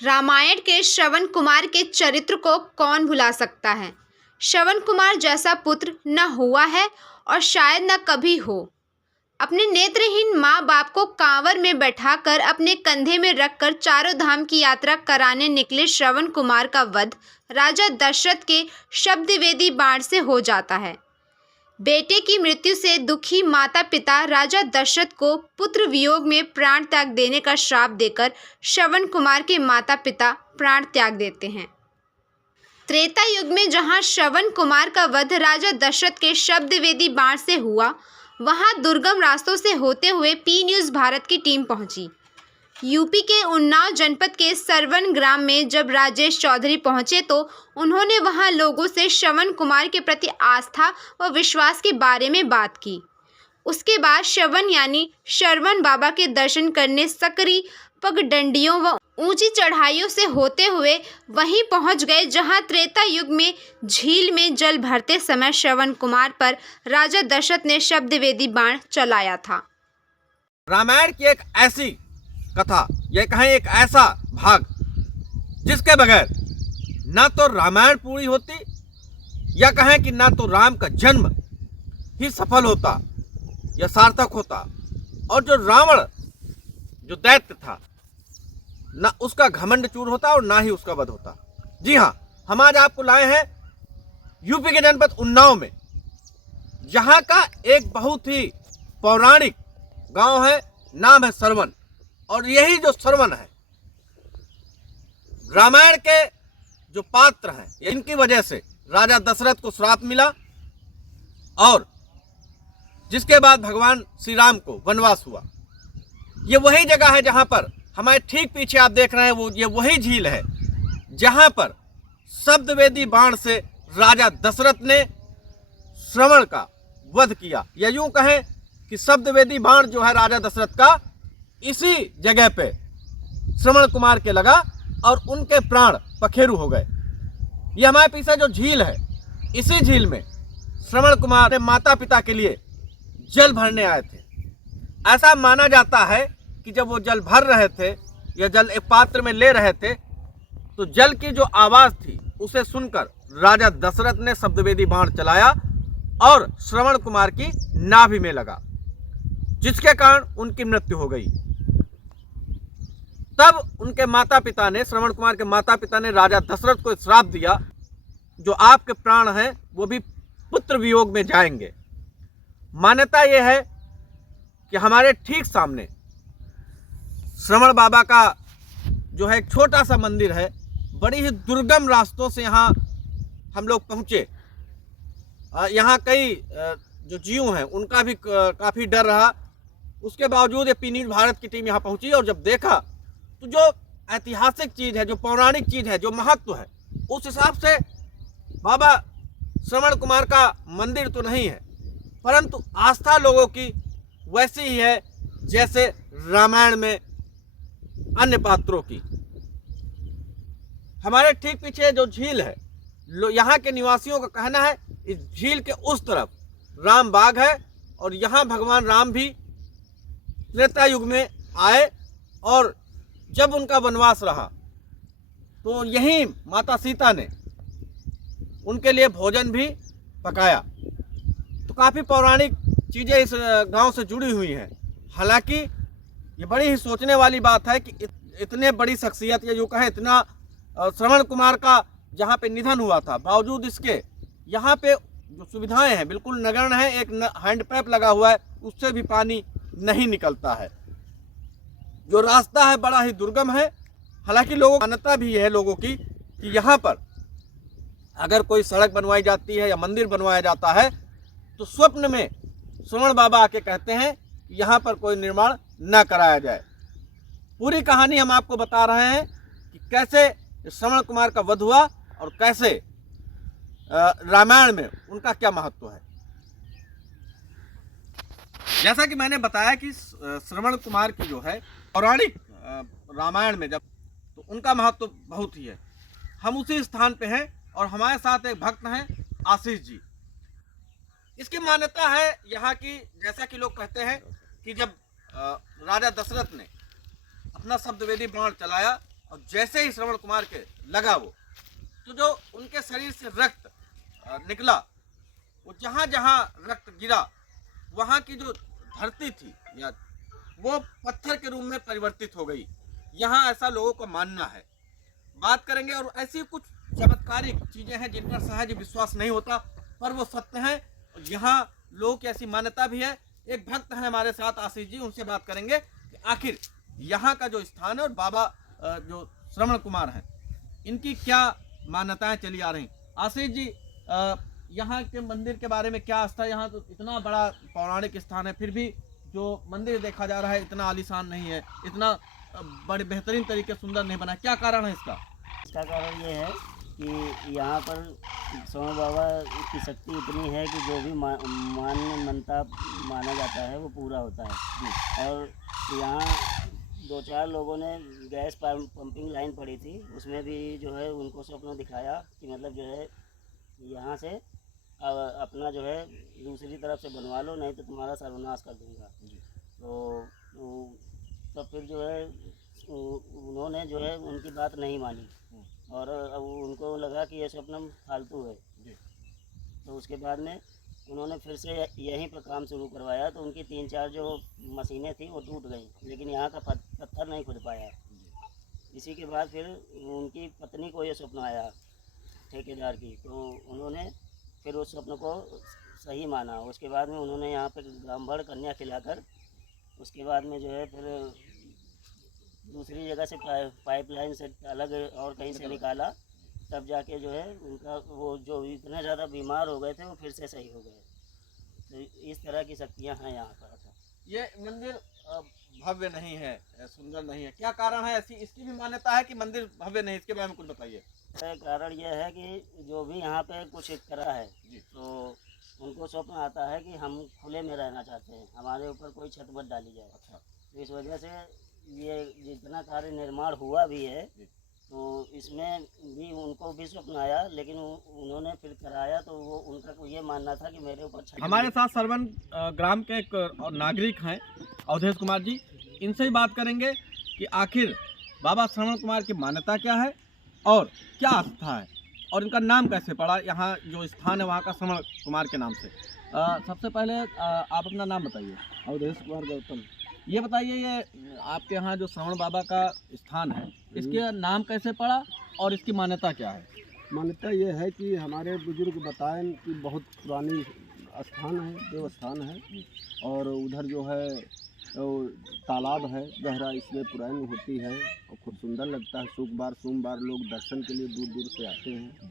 रामायण के श्रवण कुमार के चरित्र को कौन भुला सकता है। श्रवण कुमार जैसा पुत्र न हुआ है और शायद न कभी हो। अपने नेत्रहीन माँ बाप को कांवर में बैठाकर अपने कंधे में रखकर चारों धाम की यात्रा कराने निकले श्रवण कुमार का वध राजा दशरथ के शब्दवेदी बाण से हो जाता है। बेटे की मृत्यु से दुखी माता पिता राजा दशरथ को पुत्र वियोग में प्राण त्याग देने का श्राप देकर श्रवण कुमार के माता पिता प्राण त्याग देते हैं। त्रेता युग में जहां श्रवण कुमार का वध राजा दशरथ के शब्दवेदी बाण से हुआ, वहां दुर्गम रास्तों से होते हुए पी न्यूज़ भारत की टीम पहुंची। यूपी के उन्नाव जनपद के सरवन ग्राम में जब राजेश चौधरी पहुंचे तो उन्होंने वहां लोगों से श्रवण कुमार के प्रति आस्था व विश्वास के बारे में बात की। उसके बाद श्रवण यानी शरवण बाबा के दर्शन करने सकरी पगडंडियों व ऊंची चढ़ाइयों से होते हुए वहीं पहुंच गए जहां त्रेता युग में झील में जल भरते समय श्रवण कुमार पर राजा दशरथ ने शब्दवेदी बाण चलाया था। रामायण की एक ऐसी कथा, यह कहें एक ऐसा भाग जिसके बगैर ना तो रामायण पूरी होती, या कहें कि ना तो राम का जन्म ही सफल होता या सार्थक होता, और जो रावण जो दैत्य था ना उसका घमंड चूर होता और ना ही उसका वध होता। जी हाँ, हम आज आपको लाए हैं यूपी के जनपद उन्नाव में, जहां का एक बहुत ही पौराणिक गांव है, नाम है सरवन। और यही जो सरवन है, रामायण के जो पात्र हैं, इनकी वजह से राजा दशरथ को श्राप मिला और जिसके बाद भगवान श्री राम को वनवास हुआ। ये वही जगह है जहां पर हमारे ठीक पीछे आप देख रहे हैं, ये वही झील है जहां पर शब्दवेदी बाण से राजा दशरथ ने श्रवण का वध किया। या यूं कहें कि शब्दवेदी बाण जो है राजा दशरथ का, इसी जगह पे श्रवण कुमार के लगा और उनके प्राण पखेरु हो गए। ये हमारे पीछे जो झील है, इसी झील में श्रवण कुमार अपने माता पिता के लिए जल भरने आए थे। ऐसा माना जाता है कि जब वो जल भर रहे थे या जल एक पात्र में ले रहे थे, तो जल की जो आवाज थी उसे सुनकर राजा दशरथ ने शब्दवेदी बाण चलाया और श्रवण कुमार की नाभि में लगा, जिसके कारण उनकी मृत्यु हो गई। तब उनके माता पिता ने, श्रवण कुमार के माता पिता ने राजा दशरथ को श्राप दिया, जो आपके प्राण हैं वो भी पुत्र वियोग में जाएंगे। मान्यता यह है कि हमारे ठीक सामने श्रवण बाबा का जो है एक छोटा सा मंदिर है। बड़ी ही दुर्गम रास्तों से यहाँ हम लोग पहुँचे। यहाँ कई जो जीव हैं उनका भी काफ़ी डर रहा। उसके बावजूद ये पी न्यूज़ भारत की टीम यहाँ पहुँची और जब देखा तो जो ऐतिहासिक चीज़ है, जो पौराणिक चीज़ है, जो महत्व है, उस हिसाब से बाबा श्रवण कुमार का मंदिर तो नहीं है, परंतु आस्था लोगों की वैसी ही है जैसे रामायण में अन्य पात्रों की। हमारे ठीक पीछे जो झील है, यहाँ के निवासियों का कहना है इस झील के उस तरफ राम बाग है और यहाँ भगवान राम भी त्रेता युग में आए और जब उनका वनवास रहा तो यहीं माता सीता ने उनके लिए भोजन भी पकाया। तो काफ़ी पौराणिक चीज़ें इस गांव से जुड़ी हुई हैं। हालांकि ये बड़ी ही सोचने वाली बात है कि इतने बड़ी शख्सियत, या जो कहें इतना श्रवण कुमार का जहाँ पे निधन हुआ था, बावजूद इसके यहाँ पे जो सुविधाएं हैं बिल्कुल नगण्य है। एक हैंडपैप लगा हुआ है, उससे भी पानी नहीं निकलता है। जो रास्ता है बड़ा ही दुर्गम है। हालांकि लोगों की मान्यता भी है लोगों की कि यहाँ पर अगर कोई सड़क बनवाई जाती है या मंदिर बनवाया जाता है तो स्वप्न में श्रवण बाबा आके कहते हैं कि यहाँ पर कोई निर्माण न कराया जाए। पूरी कहानी हम आपको बता रहे हैं कि कैसे श्रवण कुमार का वध हुआ और कैसे रामायण में उनका क्या महत्व है। जैसा कि मैंने बताया कि श्रवण कुमार की जो है पौराणिक रामायण में जब, तो उनका महत्व बहुत ही है। हम उसी स्थान पे हैं और हमारे साथ एक भक्त हैं आशीष जी। इसकी मान्यता है यहाँ की, जैसा कि लोग कहते हैं कि जब राजा दशरथ ने अपना शब्दवेदी बाण चलाया और जैसे ही श्रवण कुमार के लगा वो, तो जो उनके शरीर से रक्त निकला, वो जहाँ जहाँ रक्त गिरा वहाँ की जो धरती थी या वो पत्थर के रूप में परिवर्तित हो गई। यहाँ ऐसा लोगों का मानना है। बात करेंगे और ऐसी कुछ चमत्कारिक चीजें हैं जिन पर सहज विश्वास नहीं होता, पर वो सत्य हैं। यहाँ लोगों की ऐसी मान्यता भी है। एक भक्त है हमारे साथ आशीष जी, उनसे बात करेंगे कि आखिर यहाँ का जो स्थान है और बाबा जो श्रवण कुमार हैं, इनकी क्या मान्यताएं चली आ रही। आशीष जी, यहाँ के मंदिर के बारे में क्या आस्था? यहाँ तो इतना बड़ा पौराणिक स्थान है, फिर भी जो मंदिर देखा जा रहा है इतना आलीशान नहीं है, इतना बड़े बेहतरीन तरीके सुंदर नहीं बना। क्या कारण है इसका? इसका कारण ये है कि यहाँ पर श्रवण बाबा की शक्ति इतनी है कि जो भी मानता माना जाता है वो पूरा होता है। और यहाँ 2-4 लोगों ने गैस पंपिंग लाइन पड़ी थी, उसमें भी जो है उनको स्वप्न दिखाया कि मतलब जो है यहाँ से अपना जो है दूसरी तरफ से बनवा लो, नहीं तो तुम्हारा सर्वनाश कर दूँगा। तो फिर जो है उन्होंने जो है उनकी बात नहीं मानी और अब उनको लगा कि ये स्वप्न फालतू है। तो उसके बाद में उन्होंने फिर से यहीं पर काम शुरू करवाया, तो उनकी 3-4 जो मशीनें थी वो टूट गई, लेकिन यहाँ का पत्थर नहीं खुद पाया। इसी के बाद फिर उनकी पत्नी को ये स्वप्न आया ठेकेदार की, तो उन्होंने फिर उस स्वप्न को सही माना। उसके बाद में उन्होंने यहाँ पर ब्राह्मण कन्या खिलाकर उसके बाद में जो है फिर दूसरी जगह से पाइपलाइन से अलग और कहीं से निकाला, तब जाके जो है उनका वो जो इतने ज़्यादा बीमार हो गए थे वो फिर से सही हो गए। तो इस तरह की शक्तियाँ हैं यहाँ पर। ये मंदिर भव्य नहीं है, सुंदर नहीं है, क्या कारण है? ऐसी इसकी भी मान्यता है कि मंदिर भव्य नहीं, इसके बारे में कुछ बताइए। कारण ये है कि जो भी यहाँ पे कुछ करा है तो उनको स्वप्न आता है कि हम खुले में रहना चाहते हैं, हमारे ऊपर कोई छत मत डाली जाए। अच्छा। तो इस वजह से ये जितना कार्य निर्माण हुआ भी है तो इसमें भी उनको भी स्वप्न आया, लेकिन उन्होंने फिर कराया तो वो उनका ये मानना था कि मेरे ऊपर छत। हमारे साथ सरवन ग्राम के एक नागरिक हैं अवधेश कुमार जी, इनसे ही बात करेंगे कि आखिर बाबा श्रवण कुमार की मान्यता क्या है और क्या आस्था है और इनका नाम कैसे पड़ा। यहाँ जो स्थान है वहाँ का श्रवण कुमार के नाम से। सबसे पहले आप अपना नाम बताइए। अवधेश कुमार गौतम। ये बताइए, ये आपके यहाँ जो श्रवण बाबा का स्थान है, इसके नाम कैसे पड़ा और इसकी मान्यता क्या है? मान्यता ये है कि हमारे बुजुर्ग बताएं कि बहुत पुरानी स्थान है, देवस्थान है, और उधर जो है तालाब है गहरा, इसमें पुरानी होती है और खूब सुंदर लगता है। सोमवार लोग दर्शन के लिए दूर दूर से आते हैं,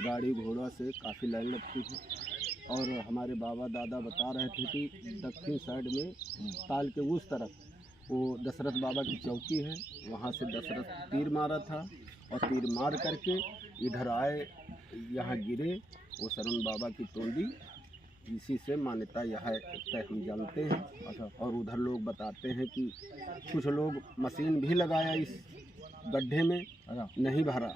गाड़ी घोड़ा से काफ़ी लाइन लगती है। और हमारे बाबा दादा बता रहे थे कि दक्षिण साइड में ताल के उस तरफ वो दशरथ बाबा की चौकी है, वहाँ से दशरथ तीर मारा था और तीर मार करके इधर आए, यहाँ गिरे, वो शरण बाबा की तोंदी। इसी से मान्यता यह तय हम जानते हैं। अच्छा। और उधर लोग बताते हैं कि कुछ लोग मशीन भी लगाया इस गड्ढे में, नहीं भरा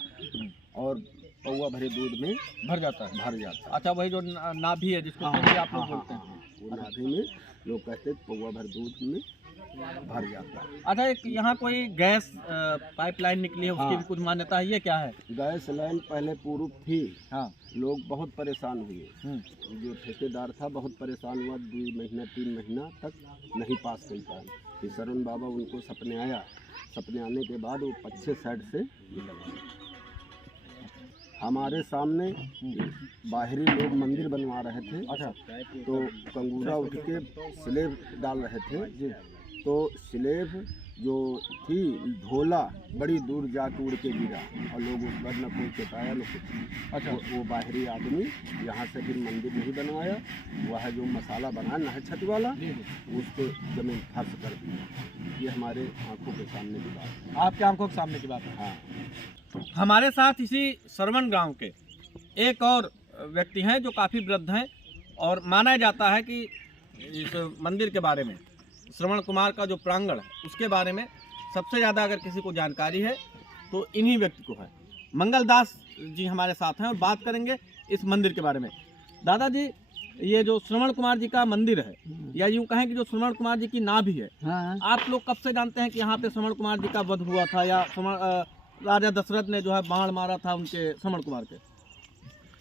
और पौवा भरे दूध में भर जाता है। अच्छा, वही जो नाभि है जिसको आप लोग बोलते हैं, वो नाभि में लोग कहते हैं पौवा भर दूध में भर जाता है। अच्छा, एक यहाँ कोई गैस पाइपलाइन निकली है, उसकी भी कुछ मान्यता है, ये क्या है? गैस लाइन पहले पूर्व थी। हाँ। लोग बहुत परेशान हुए, जो ठेकेदार था बहुत परेशान हुआ, 2 महीना 3 महीना तक नहीं पास कर पाए। फिर शरण बाबा उनको सपने आया, सपने आने के बाद वो पच्छे साइड से हमारे सामने बाहरी लोग मंदिर बनवा रहे थे। अच्छा। तो कंगूरा उठ के स्लेब डाल रहे थे, तो स्लेब जो थी ढोला बड़ी दूर जाके उड़ के गिरा और लोग उस पर न कोई चेताया न कुछ। अच्छा। वो बाहरी आदमी यहाँ से फिर मंदिर नहीं बनवाया, वह जो मसाला बना न है छत वाला, उसको जमीन फर्श कर दिया। ये हमारे आंखों के सामने की बात है। आपके आंखों के सामने की बात है। हाँ। हमारे साथ इसी सरवन गांव के एक और व्यक्ति हैं जो काफ़ी वृद्ध हैं और माना जाता है कि इस मंदिर के बारे में, श्रवण कुमार का जो प्रांगण है उसके बारे में सबसे ज़्यादा अगर किसी को जानकारी है तो इन्हीं व्यक्ति को है। मंगलदास जी हमारे साथ हैं और बात करेंगे इस मंदिर के बारे में। दादाजी, ये जो श्रवण कुमार जी का मंदिर है, या यूँ कहें कि जो श्रवण कुमार जी की नाभि है, हाँ। आप लोग कब से जानते हैं कि यहाँ पे श्रवण कुमार जी का वध हुआ था या राजा दशरथ ने जो है बाण मारा था उनके श्रवण कुमार के?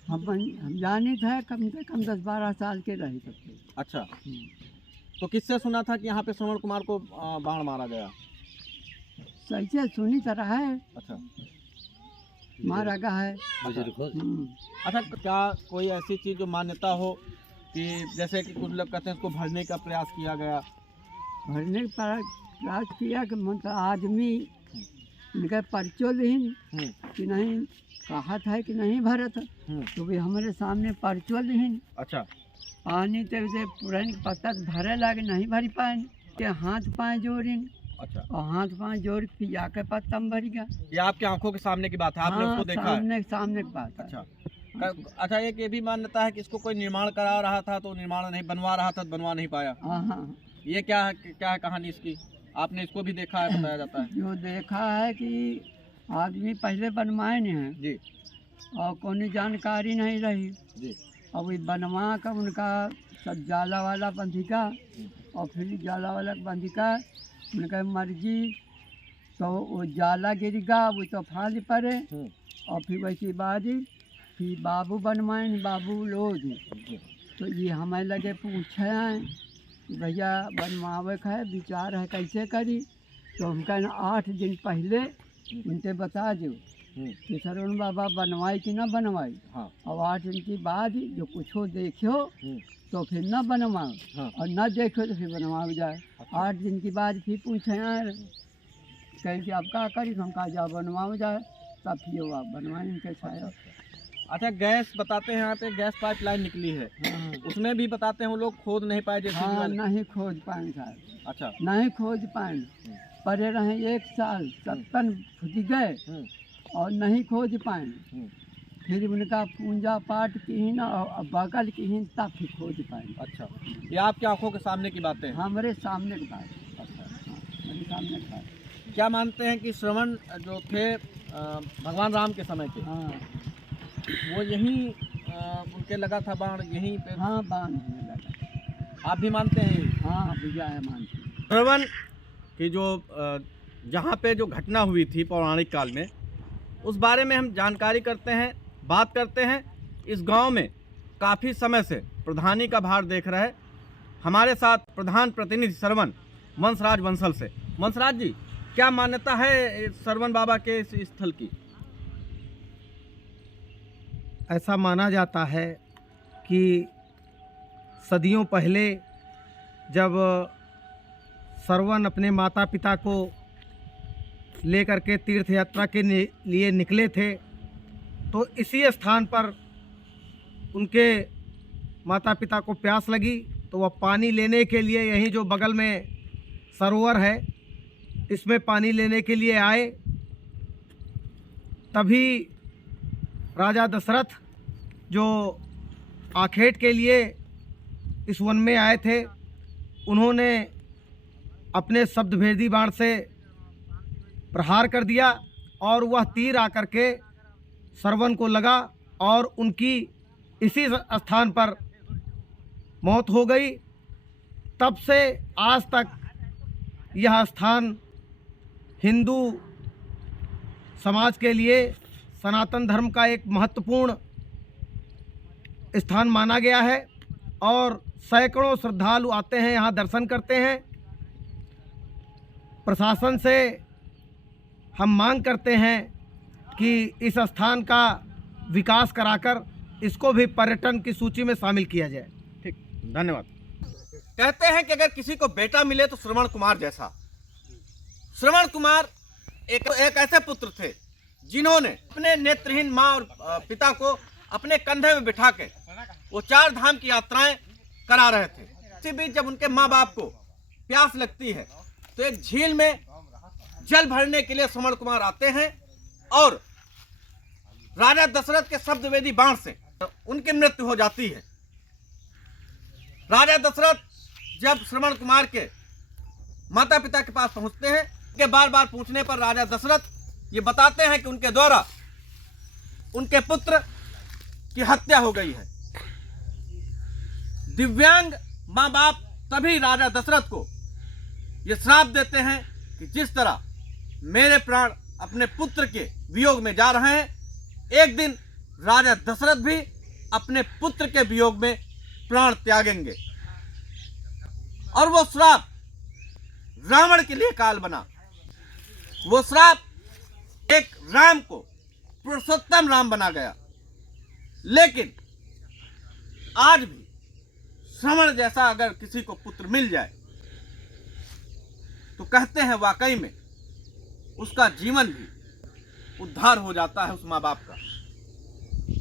हम जाने थे, कम से कम 10-12 साल के रहे सकते। अच्छा, तो किससे सुना था कि यहाँ पे श्रवण कुमार को बाण मारा गया? सही से सुनी तरह है, अच्छा, मारा गया है। अच्छा, क्या कोई ऐसी चीज़ जो मान्यता हो कि जैसे कि कुछ लोग कहते हैं इसको भरने का प्रयास किया गया? भरने का प्रयास किया कि मतलब आदमी इनका परिचय नहीं कि नहीं, कहा था कि नहीं भरत, तो भी हमारे सामने परिचय नहीं। अच्छा, आने तो उसे पुराने पत्ता भरे लागे नहीं भरी पाए, के हाथ पाए जोड़े। अच्छा, और हाथ पाए जोड़ के जाके पत्ता में भरी गया। ये आपकी आंखों के सामने की बात है, आपने उसको देखा है? सामने की बात है। अच्छा, अच्छा, एक ये भी मान्यता है कि इसको कोई निर्माण करा रहा था तो निर्माण नहीं बनवा रहा था, तो बनवा नहीं पाया। हाँ, ये क्या है कहानी इसकी? आपने इसको भी देखा है, बताया जाता है? जो देखा है कि आदमी पहले बनवाए नहीं है जी और कोई जानकारी नहीं रही। जी, अब ये बनवा का उनका सब जाला वाला बंधिका और फिर जाला वाला बंधिका उनका मर्जी, तो वो जाला गिर गया, वो तो फाल पड़े। और फिर वैसी बाद फिर बाबू बनवाए, बाबू लोग, तो ये हमें लगे पूछे हैं कि भैया बनवावे का है, विचार है कैसे करी। तो हम कहना 8 दिन पहले उनसे बता दो कि सरवण बाबा बनवाई कि ना बनवाई। हाँ, और 8 दिन के बाद जो कुछ देखो तो फिर न बनवाओ, हाँ। और न देखो तो फिर बनवाओ जाए। 8 दिन के बाद फिर पूछे यार कहीं कि आप क्या करी, हम कहा जा बनवाओ जाए, तब फिर वो आप बनवाएंगे कैसा है। अच्छा, गैस बताते हैं यहाँ पे गैस पाइपलाइन निकली है, हाँ, उसमें भी बताते हैं वो लोग खोद नहीं पाए जैसे हाँ, नहीं खोज पाए साहब, अच्छा, नहीं खोज पाए। पड़े रहे 1 साल, 70 फुट गए और नहीं खोज पाए। फिर उनका पूजा पाठ की न और बगल की ही तब फिर खोज पाए। अच्छा, ये आपकी आंखों के सामने की बातें हैं? हमारे सामने की बात। अच्छा, मेरे सामने की बात। क्या मानते हैं कि श्रवण जो थे भगवान राम के समय के, हाँ, वो यहीं उनके लगा था बाण यहीं पे? हाँ, बांध होने लगा। आप भी मानते हैं ये? हाँ, भैया है मानते। श्रवण की जो जहाँ पे जो घटना हुई थी पौराणिक काल में, उस बारे में हम जानकारी करते हैं, बात करते हैं। इस गांव में काफ़ी समय से प्रधानी का भार देख रहे हमारे साथ प्रधान प्रतिनिधि श्रवण वंशराज वंशल से। वंशराज जी, क्या मान्यता है श्रवण बाबा के इस स्थल की? ऐसा माना जाता है कि सदियों पहले जब श्रवण अपने माता पिता को लेकर के तीर्थ यात्रा के लिए निकले थे, तो इसी स्थान पर उनके माता पिता को प्यास लगी, तो वह पानी लेने के लिए यहीं जो बगल में सरोवर है इसमें पानी लेने के लिए आए। तभी राजा दशरथ जो आखेट के लिए इस वन में आए थे, उन्होंने अपने शब्दभेदी बाण से प्रहार कर दिया और वह तीर आकर के श्रवण को लगा और उनकी इसी स्थान पर मौत हो गई। तब से आज तक यह स्थान हिंदू समाज के लिए सनातन धर्म का एक महत्वपूर्ण स्थान माना गया है और सैकड़ों श्रद्धालु आते हैं, यहाँ दर्शन करते हैं। प्रशासन से हम मांग करते हैं कि इस स्थान का विकास कराकर इसको भी पर्यटन की सूची में शामिल किया जाए। ठीक, धन्यवाद। कहते हैं कि अगर किसी को बेटा मिले तो श्रवण कुमार जैसा। श्रवण कुमार एक ऐसे पुत्र थे जिन्होंने अपने नेत्रहीन माँ और पिता को अपने कंधे में बिठा के वो 4 धाम की यात्राएं करा रहे थे। इसी बीच जब उनके माँ बाप को प्यास लगती है तो एक झील में जल भरने के लिए श्रवण कुमार आते हैं और राजा दशरथ के शब्दवेदी बाण से उनकी मृत्यु हो जाती है। राजा दशरथ जब श्रवण कुमार के माता पिता के पास पहुंचते हैं, के बार बार पूछने पर राजा दशरथ ये बताते हैं कि उनके द्वारा उनके पुत्र की हत्या हो गई है। दिव्यांग माँ बाप तभी राजा दशरथ को ये श्राप देते हैं कि जिस तरह मेरे प्राण अपने पुत्र के वियोग में जा रहे हैं। एक दिन राजा दशरथ भी अपने पुत्र के वियोग में प्राण त्यागेंगे और वो श्राप रावण के लिए काल बना। वो श्राप एक राम को पुरुषोत्तम राम बना गया। लेकिन आज भी श्रवण जैसा अगर किसी को पुत्र मिल जाए तो कहते हैं वाकई में उसका जीवन भी उद्धार हो जाता है उस माँ बाप का।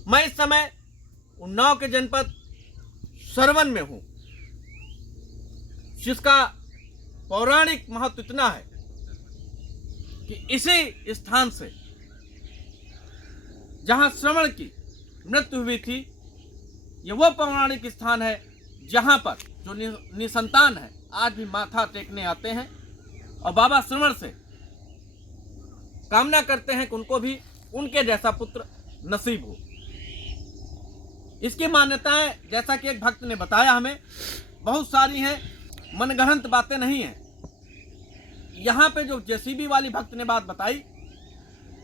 मैं इस समय उन्नाव के जनपद सरवन में हूं, जिसका पौराणिक महत्व इतना है कि इसी स्थान से जहां श्रवण की मृत्यु हुई थी, यह वो पौराणिक स्थान है जहां पर जो निसंतान है आज भी माथा टेकने आते हैं और बाबा श्रवण से कामना करते हैं कि उनको भी उनके जैसा पुत्र नसीब हो। इसकी मान्यताएं जैसा कि एक भक्त ने बताया हमें बहुत सारी हैं, मनगढ़ंत बातें नहीं हैं। यहाँ पे जो जेसीबी वाली भक्त ने बात बताई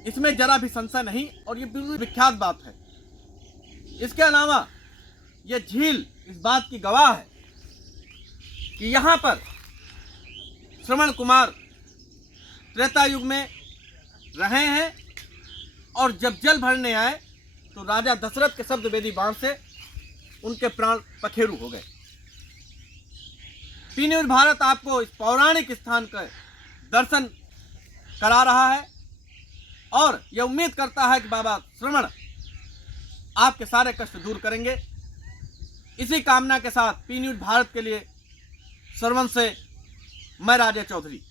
इसमें जरा भी संशय नहीं और ये बिल्कुल विख्यात बात है। इसके अलावा ये झील इस बात की गवाह है कि यहाँ पर श्रवण कुमार त्रेता युग में रहे हैं और जब जल भरने आए तो राजा दशरथ के शब्द वेदी बाण से उनके प्राण पखेरु हो गए। पी न्यूज़ भारत आपको इस पौराणिक स्थान का दर्शन करा रहा है और यह उम्मीद करता है कि बाबा श्रवण आपके सारे कष्ट दूर करेंगे। इसी कामना के साथ पी न्यूज़ भारत के लिए सरवन से मैं राजे चौधरी।